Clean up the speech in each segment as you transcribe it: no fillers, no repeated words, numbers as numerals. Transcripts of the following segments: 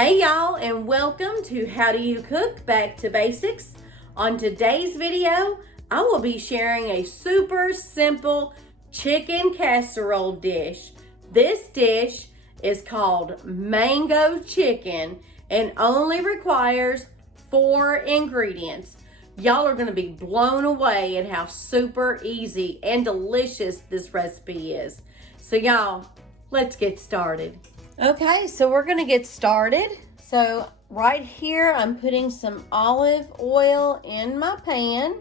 Hey y'all, and welcome to How Do You Cook Back to Basics. On today's video, I will be sharing a super simple chicken casserole dish. This dish is called mango chicken and only requires 4 ingredients. Y'all are gonna be blown away at how super easy and delicious this recipe is. So y'all, let's get started. Okay, so we're gonna get started. So right here, I'm putting some olive oil in my pan.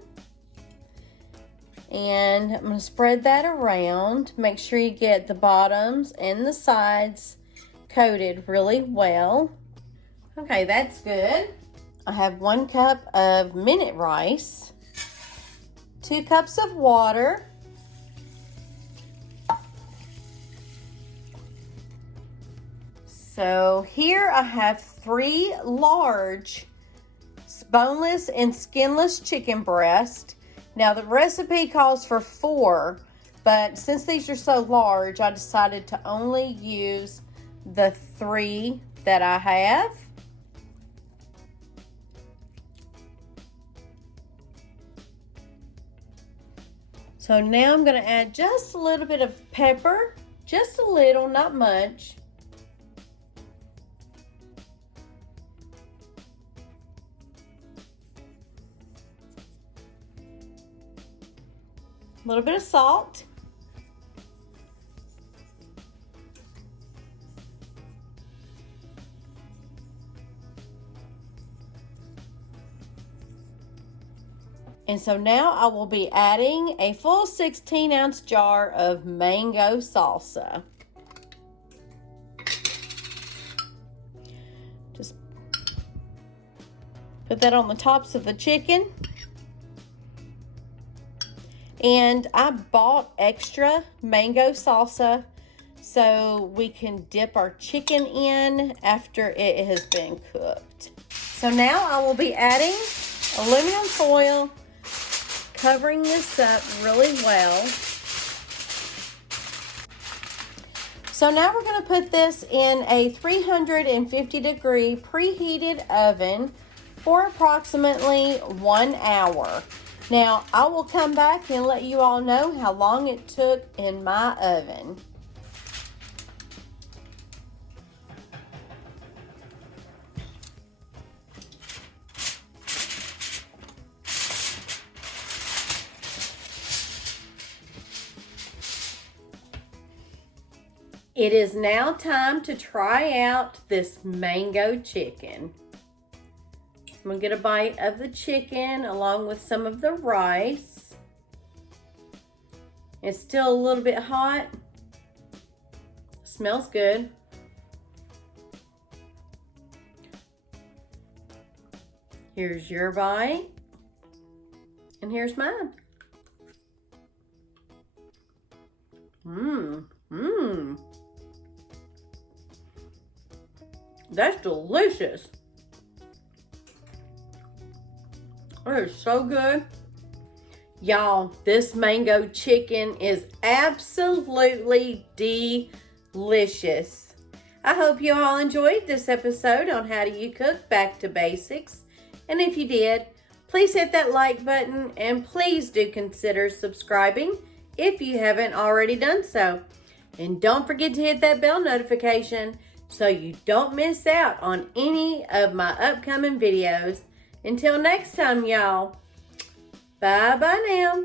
And I'm gonna spread that around. Make sure you get the bottoms and the sides coated really well. Okay, that's good. I have 1 cup of minute rice, 2 cups of water, so here I have 3 large boneless and skinless chicken breasts. Now the recipe calls for 4, but since these are so large, I decided to only use the 3 that I have. So now I'm going to add just a little bit of pepper, just a little, not much. A little bit of salt. And so now I will be adding a full 16-ounce jar of mango salsa. Just put that on the tops of the chicken. And I bought extra mango salsa so we can dip our chicken in after it has been cooked. So now I will be adding aluminum foil, covering this up really well. So now we're going to put this in a 350-degree preheated oven for approximately 1 hour. Now, I will come back and let you all know how long it took in my oven. It is now time to try out this mango chicken. I'm gonna get a bite of the chicken along with some of the rice. It's still a little bit hot. Smells good. Here's your bite. And here's mine. That's delicious. It is so good. Y'all, this mango chicken is absolutely delicious. I hope you all enjoyed this episode on How Do You Cook Back to Basics. And if you did, please hit that like button and please do consider subscribing if you haven't already done so. And don't forget to hit that bell notification so you don't miss out on any of my upcoming videos. Until next time, y'all. Bye-bye now.